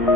Hey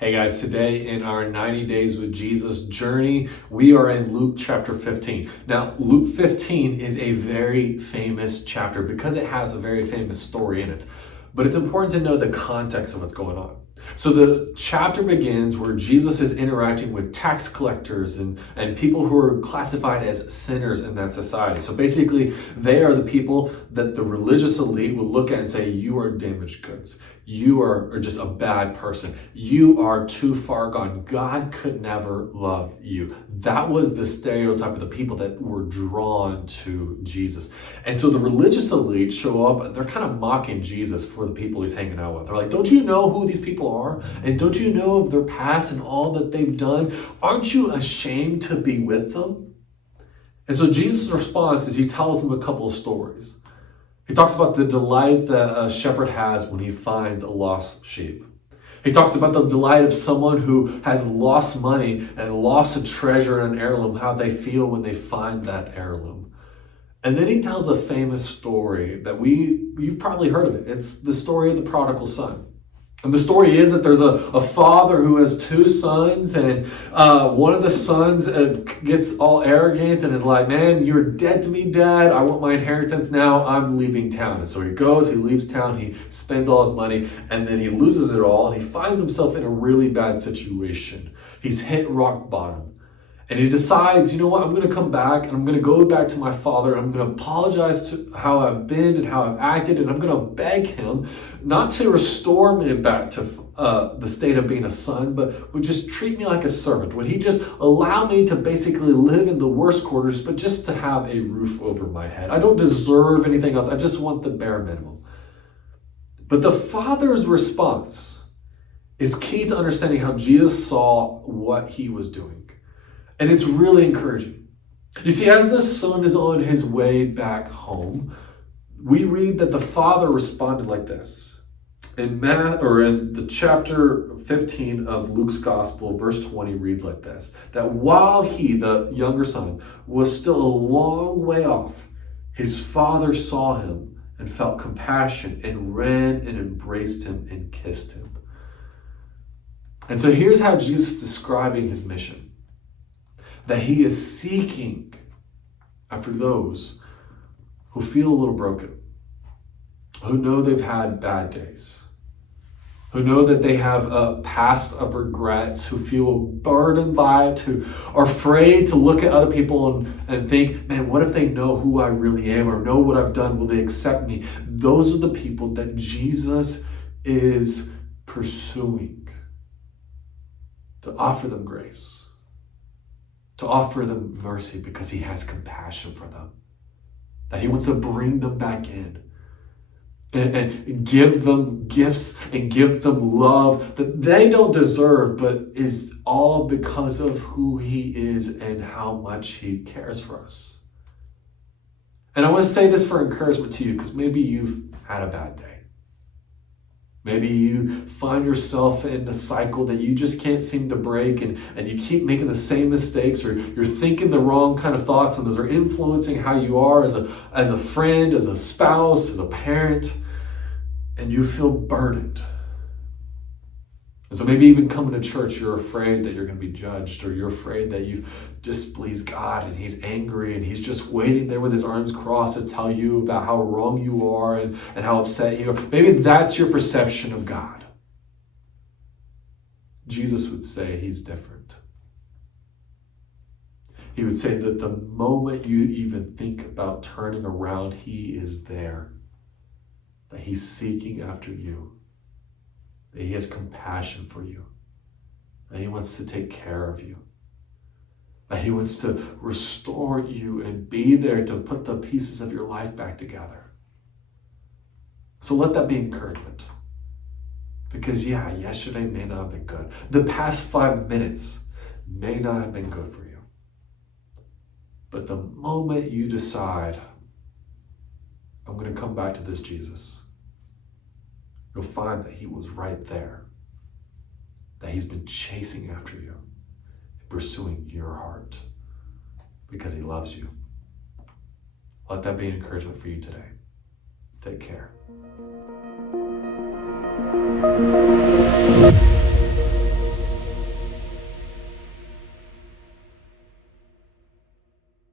guys, today in our 90 Days with Jesus journey, we are in Luke chapter 15. Now, Luke 15 is a very famous chapter because it has a very famous story in it. But it's important to know the context of what's going on. So the chapter begins where Jesus is interacting with tax collectors and people who are classified as sinners in that society. So basically, they are the people that the religious elite would look at and say, you are damaged goods. You are just a bad person. You are too far gone. God could never love you. That was the stereotype of the people that were drawn to Jesus. And so the religious elite show up and they're kind of mocking Jesus for the people he's hanging out with. They're like, don't you know who these people are? And don't you know of their past and all that they've done? Aren't you ashamed to be with them? And so Jesus' response is he tells them a couple of stories. He talks about the delight that a shepherd has when he finds a lost sheep. He talks about the delight of someone who has lost money and lost a treasure and an heirloom, how they feel when they find that heirloom. And then he tells a famous story that you've probably heard of it. It's the story of the prodigal son. And the story is that there's a father who has two sons, and one of the sons gets all arrogant and is like, man, you're dead to me, Dad. I want my inheritance now. I'm leaving town. And so he goes, he leaves town, he spends all his money, and then he loses it all, and he finds himself in a really bad situation. He's hit rock bottom. And he decides, you know what, I'm going to come back and I'm going to go back to my father and I'm going to apologize to how I've been and how I've acted, and I'm going to beg him not to restore me back to the state of being a son, but would just treat me like a servant. Would he just allow me to basically live in the worst quarters, but just to have a roof over my head? I don't deserve anything else. I just want the bare minimum. But the father's response is key to understanding how Jesus saw what he was doing. And it's really encouraging. You see, as the son is on his way back home, we read that the father responded like this. In the chapter 15 of Luke's gospel, verse 20 reads like this, that while he, the younger son, was still a long way off, his father saw him and felt compassion and ran and embraced him and kissed him. And so here's how Jesus is describing his mission. That he is seeking after those who feel a little broken, who know they've had bad days, who know that they have a past of regrets, who feel burdened by it, who are afraid to look at other people and think, man, what if they know who I really am or know what I've done? Will they accept me? Those are the people that Jesus is pursuing to offer them grace, to offer them mercy because he has compassion for them, that he wants to bring them back in and give them gifts and give them love that they don't deserve, but is all because of who he is and how much he cares for us. And I want to say this for encouragement to you because maybe you've had a bad day. Maybe you find yourself in a cycle that you just can't seem to break and you keep making the same mistakes, or you're thinking the wrong kind of thoughts, and those are influencing how you are as a friend, as a spouse, as a parent, and you feel burdened. And so maybe even coming to church, you're afraid that you're going to be judged, or you're afraid that you've displeased God and he's angry and he's just waiting there with his arms crossed to tell you about how wrong you are and how upset you are. Maybe that's your perception of God. Jesus would say he's different. He would say that the moment you even think about turning around, he is there. That he's seeking after you. That he has compassion for you. That he wants to take care of you. That he wants to restore you and be there to put the pieces of your life back together. So let that be encouragement. Because yesterday may not have been good. The past 5 minutes may not have been good for you. But the moment you decide, I'm going to come back to this Jesus, you'll find that he was right there. That he's been chasing after you and pursuing your heart because he loves you. Let that be an encouragement for you today. Take care.